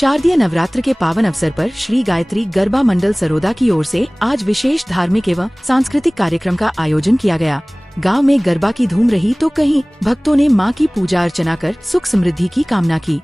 शारदीय नवरात्र के पावन अवसर पर श्री गायत्री गरबा मंडल सरोदा की ओर से आज विशेष धार्मिक एवं सांस्कृतिक कार्यक्रम का आयोजन किया गया। गांव में गरबा की धूम रही तो कहीं भक्तों ने मां की पूजा अर्चना कर सुख समृद्धि की कामना की।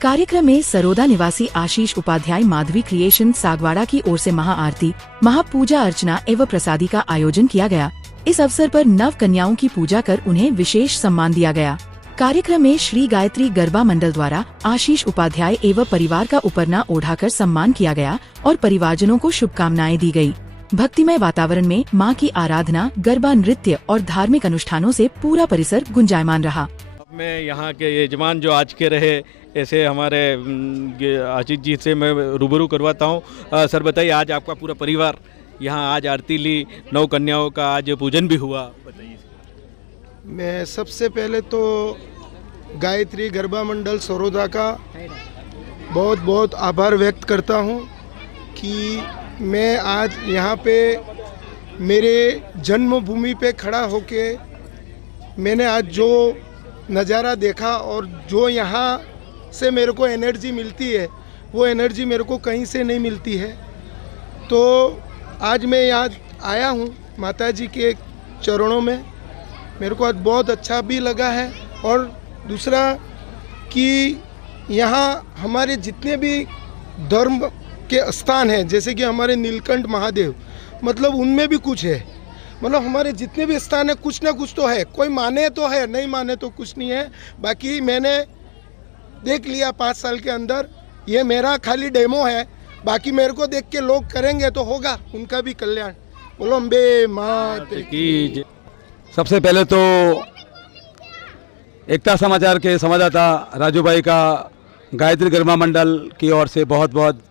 कार्यक्रम में सरोदा निवासी आशीष उपाध्याय माधवी क्रिएशन सागवाड़ा की ओर से महाआरती, महापूजा अर्चना एवं प्रसादी का आयोजन किया गया। इस अवसर पर नव कन्याओं की पूजा कर उन्हें विशेष सम्मान दिया गया। कार्यक्रम में श्री गायत्री गरबा मंडल द्वारा आशीष उपाध्याय एवं परिवार का उपरना ओढ़ाकर सम्मान किया गया और परिवारजनों को शुभकामनाएं दी गई। भक्तिमय वातावरण में मां की आराधना, गरबा नृत्य और धार्मिक अनुष्ठानों से पूरा परिसर गुंजायमान रहा। मैं यहाँ के यजमान जो आज के रहे, ऐसे हमारे आशीष जी से मैं रूबरू करवाता हूँ। सर बताइए, आज आपका पूरा परिवार यहाँ आज आरती ली, 9 कन्याओं का आज पूजन भी हुआ, बताइए। मैं सबसे पहले तो गायत्री गरबा मंडल सरोदा का बहुत बहुत आभार व्यक्त करता हूँ कि मैं आज यहाँ पे मेरे जन्मभूमि पे खड़ा होके मैंने आज जो नज़ारा देखा और जो यहाँ से मेरे को एनर्जी मिलती है, वो एनर्जी मेरे को कहीं से नहीं मिलती है। तो आज मैं यहाँ आया हूँ माताजी के चरणों में, मेरे को आज बहुत अच्छा भी लगा है। और दूसरा कि यहाँ हमारे जितने भी धर्म के स्थान हैं, जैसे कि हमारे नीलकंठ महादेव, मतलब उनमें भी कुछ है, मतलब हमारे जितने भी स्थान है कुछ ना कुछ तो है। कोई माने तो है, नहीं माने तो कुछ नहीं है। बाकी मैंने देख लिया 5 साल के अंदर, ये मेरा खाली डेमो है। बाकी मेरे को देख के लोग करेंगे तो होगा उनका भी कल्याण। बोलो अम्बे मात की। सबसे पहले तो एकता समाचार के संवाददाता राजू भाई का गायत्री गरबा मंडल की ओर से बहुत बहुत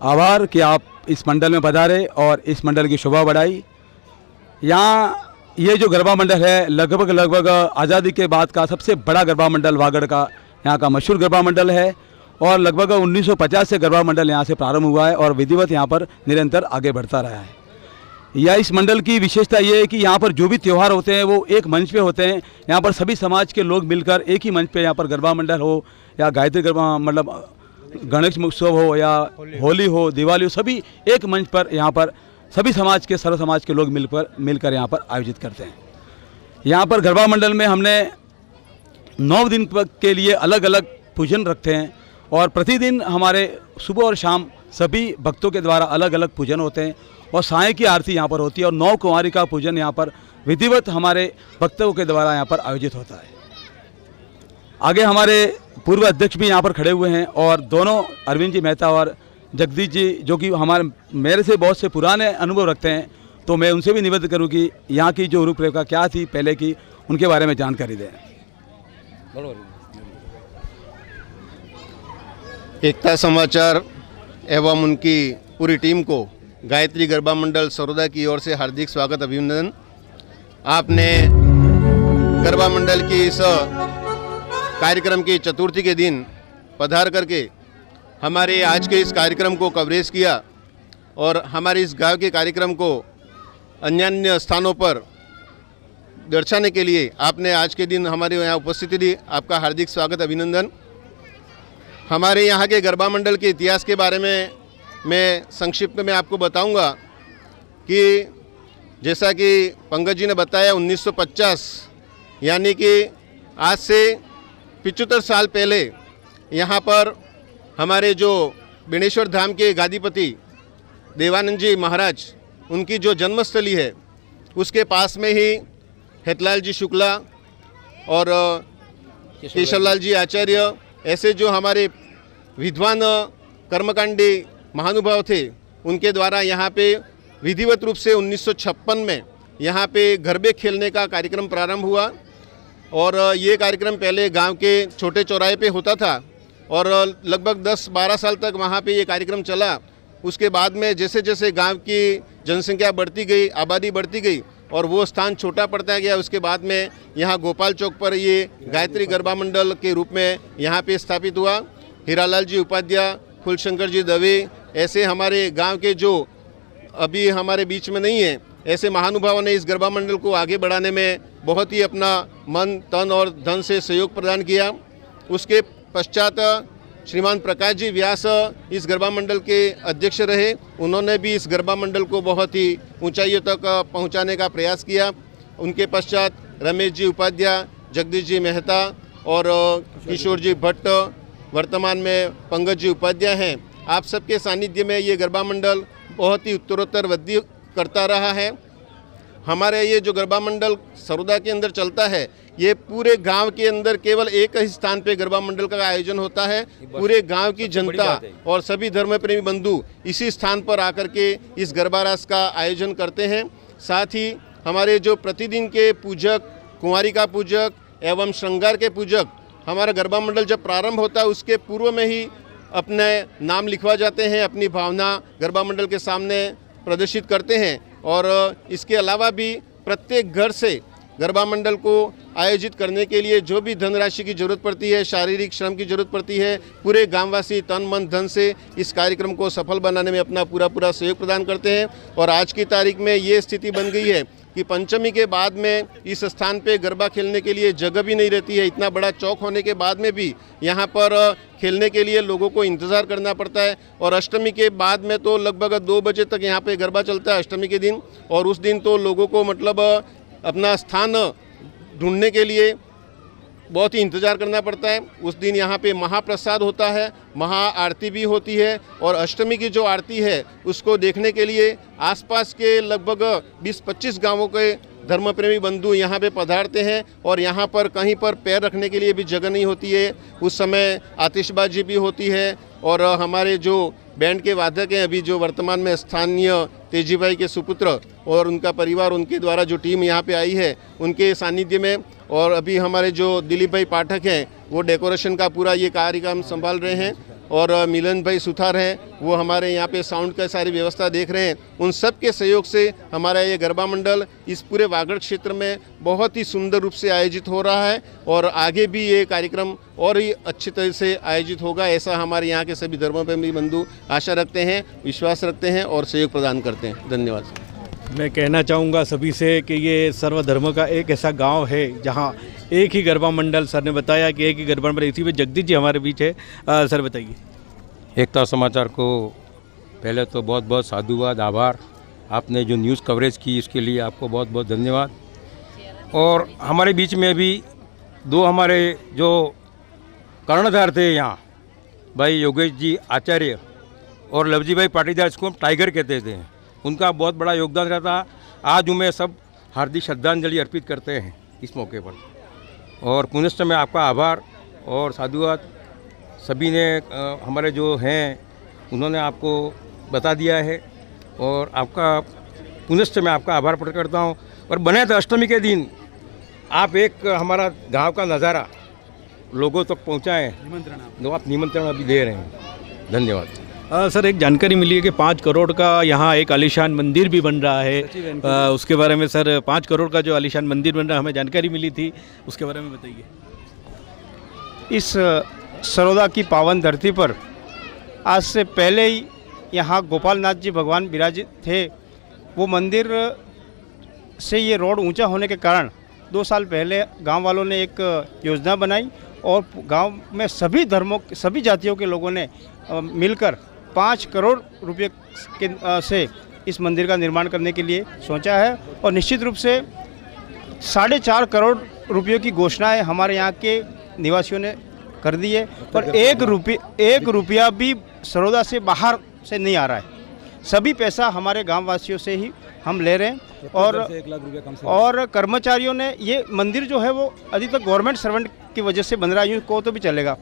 आभार कि आप इस मंडल में पधारे और इस मंडल की शोभा बढ़ाई। यहाँ ये जो गरबा मंडल है लगभग आज़ादी के बाद का सबसे बड़ा गरबा मंडल वागड़ का यहाँ का मशहूर गरबा मंडल है और लगभग 1950 से गरबा मंडल यहाँ से प्रारंभ हुआ है और विधिवत यहाँ पर निरंतर आगे बढ़ता रहा है। या इस मंडल की विशेषता ये है कि यहाँ पर जो भी त्यौहार होते हैं वो एक मंच पे होते हैं। यहाँ पर सभी समाज के लोग मिलकर एक ही मंच पे यहाँ पर गरबा मंडल हो या गायत्री गरबा मतलब गणेश उत्सव हो या होली हो, दिवाली हो, सभी एक मंच पर यहाँ पर सभी समाज के सर्व समाज के लोग मिलकर यहाँ पर आयोजित करते हैं। यहाँ पर गरबा मंडल में हमने 9 दिन के लिए अलग अलग पूजन रखते हैं और प्रतिदिन हमारे सुबह और शाम सभी भक्तों के द्वारा अलग अलग पूजन होते हैं और साय की आरती यहाँ पर होती है और 9 कुंवारी का पूजन यहाँ पर विधिवत हमारे भक्तों के द्वारा यहाँ पर आयोजित होता है। आगे हमारे पूर्व अध्यक्ष भी यहाँ पर खड़े हुए हैं और दोनों अरविंद जी मेहता और जगदीश जी जो कि मेरे से बहुत से पुराने अनुभव रखते हैं, तो मैं उनसे भी निवेदन करूँ कि यहाँ की जो रूपरेखा क्या थी पहले की, उनके बारे में जानकारी दें। एकता समाचार एवं उनकी पूरी टीम को गायत्री गरबा मंडल सरोदा की ओर से हार्दिक स्वागत, अभिनंदन। आपने गरबा मंडल की इस कार्यक्रम की चतुर्थी के दिन पधार करके हमारे आज के इस कार्यक्रम को कवरेज किया और हमारे इस गांव के कार्यक्रम को अन्य स्थानों पर दर्शाने के लिए आपने आज के दिन हमारे यहाँ उपस्थिति दी। आपका हार्दिक स्वागत, अभिनंदन। हमारे यहाँ के गरबा मंडल के इतिहास के बारे में मैं संक्षिप्त में आपको बताऊंगा कि जैसा कि पंकज जी ने बताया 1950 यानी कि आज से 75 साल पहले यहाँ पर हमारे जो बेणेश्वर धाम के गादीपति देवानंद जी महाराज, उनकी जो जन्मस्थली है उसके पास में ही हेतलाल जी शुक्ला और केशवलाल जी आचार्य, ऐसे जो हमारे विद्वान कर्मकांडी महानुभाव थे, उनके द्वारा यहाँ पे विधिवत रूप से 1956 में यहाँ पे गरबे खेलने का कार्यक्रम प्रारंभ हुआ और ये कार्यक्रम पहले गांव के छोटे चौराहे पे होता था और लगभग 10-12 साल तक वहाँ पे ये कार्यक्रम चला। उसके बाद में जैसे जैसे गांव की जनसंख्या बढ़ती गई, आबादी बढ़ती गई और वो स्थान छोटा पड़ता गया, उसके बाद में यहाँ गोपाल चौक पर ये गायत्री गरबा मंडल के रूप में यहाँ पे स्थापित हुआ। हीरालाल जी उपाध्याय, फूलशंकर जी दवे, ऐसे हमारे गांव के जो अभी हमारे बीच में नहीं है, ऐसे महानुभावों ने इस गरबा मंडल को आगे बढ़ाने में बहुत ही अपना मन, तन और धन से सहयोग प्रदान किया। उसके पश्चात श्रीमान प्रकाश जी व्यास इस गरबा मंडल के अध्यक्ष रहे। उन्होंने भी इस गरबा मंडल को बहुत ही ऊंचाइयों तक पहुंचाने का प्रयास किया। उनके पश्चात रमेश जी उपाध्याय, जगदीश जी मेहता और किशोर जी भट्ट, वर्तमान में पंकज जी उपाध्याय हैं। आप सबके सानिध्य में ये गरबा मंडल बहुत ही उत्तरोत्तर वृद्धि करता रहा है। हमारे ये जो गरबा मंडल सरोदा के अंदर चलता है, ये पूरे गांव के अंदर केवल एक ही स्थान पे गरबा मंडल का आयोजन होता है। पूरे गांव की जनता और सभी धर्म प्रेमी बंधु इसी स्थान पर आकर के इस गरबा रास का आयोजन करते हैं। साथ ही हमारे जो प्रतिदिन के पूजक, कुंवारी का पूजक एवं श्रृंगार के पूजक, हमारा गरबा मंडल जब प्रारंभ होता है उसके पूर्व में ही अपने नाम लिखवा जाते हैं, अपनी भावना गरबा मंडल के सामने प्रदर्शित करते हैं। और इसके अलावा भी प्रत्येक घर से गरबा मंडल को आयोजित करने के लिए जो भी धनराशि की जरूरत पड़ती है, शारीरिक श्रम की जरूरत पड़ती है, पूरे ग्रामवासी तन मन धन से इस कार्यक्रम को सफल बनाने में अपना पूरा सहयोग प्रदान करते हैं। और आज की तारीख में ये स्थिति बन गई है कि पंचमी के बाद में इस स्थान पे गरबा खेलने के लिए जगह भी नहीं रहती है। इतना बड़ा चौक होने के बाद में भी यहाँ पर खेलने के लिए लोगों को इंतज़ार करना पड़ता है। और अष्टमी के बाद में तो लगभग 2 बजे तक यहाँ पे गरबा चलता है अष्टमी के दिन। और उस दिन तो लोगों को मतलब अपना स्थान ढूंढने के लिए बहुत ही इंतज़ार करना पड़ता है। उस दिन यहाँ पे महाप्रसाद होता है, महा आरती भी होती है। और अष्टमी की जो आरती है उसको देखने के लिए आसपास के लगभग 20-25 गांवों के धर्म प्रेमी बंधु यहाँ पे पधारते हैं। और यहाँ पर कहीं पर पैर रखने के लिए भी जगह नहीं होती है। उस समय आतिशबाजी भी होती है। और हमारे जो बैंड के वादक हैं, अभी जो वर्तमान में स्थानीय तेजी भाई के सुपुत्र और उनका परिवार, उनके द्वारा जो टीम यहाँ पे आई है, उनके सानिध्य में, और अभी हमारे जो दिलीप भाई पाठक हैं वो डेकोरेशन का पूरा ये कार्यक्रम संभाल रहे हैं। और मिलन भाई सुथार हैं, वो हमारे यहाँ पे साउंड का सारी व्यवस्था देख रहे हैं। उन सब के सहयोग से हमारा ये गरबा मंडल इस पूरे वागड़ क्षेत्र में बहुत ही सुंदर रूप से आयोजित हो रहा है। और आगे भी ये कार्यक्रम और ही अच्छी तरह से आयोजित होगा, ऐसा हमारे यहाँ के सभी धर्मप्रेमी बंधु आशा रखते हैं, विश्वास रखते हैं और सहयोग प्रदान करते हैं। धन्यवाद। मैं कहना चाहूँगा सभी से कि ये सर्वधर्म का एक ऐसा गांव है जहां एक ही गरबा मंडल, सर ने बताया कि एक ही गरबा मंडल, इसी में जगदीश जी हमारे बीच है। सर बताइए। एकता समाचार को पहले तो बहुत बहुत साधुवाद, आभार। आपने जो न्यूज़ कवरेज की इसके लिए आपको बहुत बहुत धन्यवाद। और हमारे बीच में भी 2 हमारे जो कर्णधार थे यहाँ, भाई योगेश जी आचार्य और लवजी भाई पाटीदार, इसको हम टाइगर कहते थे, उनका बहुत बड़ा योगदान रहता। आज उन्हें सब हार्दिक श्रद्धांजलि अर्पित करते हैं इस मौके पर। और पुनश्च में आपका आभार और साधुवाद। सभी ने हमारे जो हैं उन्होंने आपको बता दिया है और आपका पुनश्च मैं आपका आभार प्रकट करता हूँ। और बने तो अष्टमी के दिन आप एक हमारा गांव का नज़ारा लोगों तक पहुँचाएँ, तो आप निमंत्रण अभी दे रहे हैं। धन्यवाद। सर एक जानकारी मिली है कि 5 करोड़ का यहाँ एक आलीशान मंदिर भी बन रहा है। उसके बारे में सर, 5 करोड़ का जो आलीशान मंदिर बन रहा है, हमें जानकारी मिली थी, उसके बारे में बताइए। इस सरोदा की पावन धरती पर आज से पहले ही यहाँ गोपाल नाथ जी भगवान विराजित थे। वो मंदिर से ये रोड ऊंचा होने के कारण 2 साल पहले गांव वालों ने एक योजना बनाई और गांव में सभी धर्मों, सभी जातियों के लोगों ने मिलकर 5 करोड़ रुपये से इस मंदिर का निर्माण करने के लिए सोचा है। और निश्चित रूप से 4.5 करोड़ रुपयों की घोषणाएं हमारे यहाँ के निवासियों ने कर दी है। और 1 रुपया भी सरोदा से बाहर से नहीं आ रहा है, सभी पैसा हमारे गाँव वासियों से ही हम ले रहे हैं। और कर्मचारियों ने, ये मंदिर जो है वो अभी तक गवर्नमेंट सर्वेंट की वजह से बन रहा है, यूँ को तो भी चलेगा।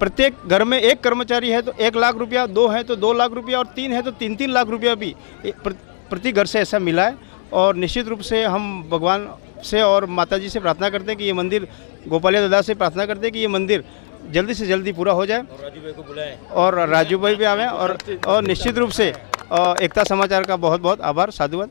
प्रत्येक घर में 1 कर्मचारी है तो 1 लाख रुपया, 2 है तो 2 लाख रुपया और 3 है तो 3-3 लाख रुपया भी प्रति घर से ऐसा मिला है। और निश्चित रूप से हम भगवान से और माता जी से प्रार्थना करते हैं कि ये मंदिर, गोपालिया दादा से प्रार्थना करते हैं कि ये मंदिर जल्दी से जल्दी पूरा हो जाए और राजू भाई को बुलाएं और राजू भाई भी आवें। और निश्चित रूप से एकता समाचार का बहुत बहुत आभार, साधुवाद।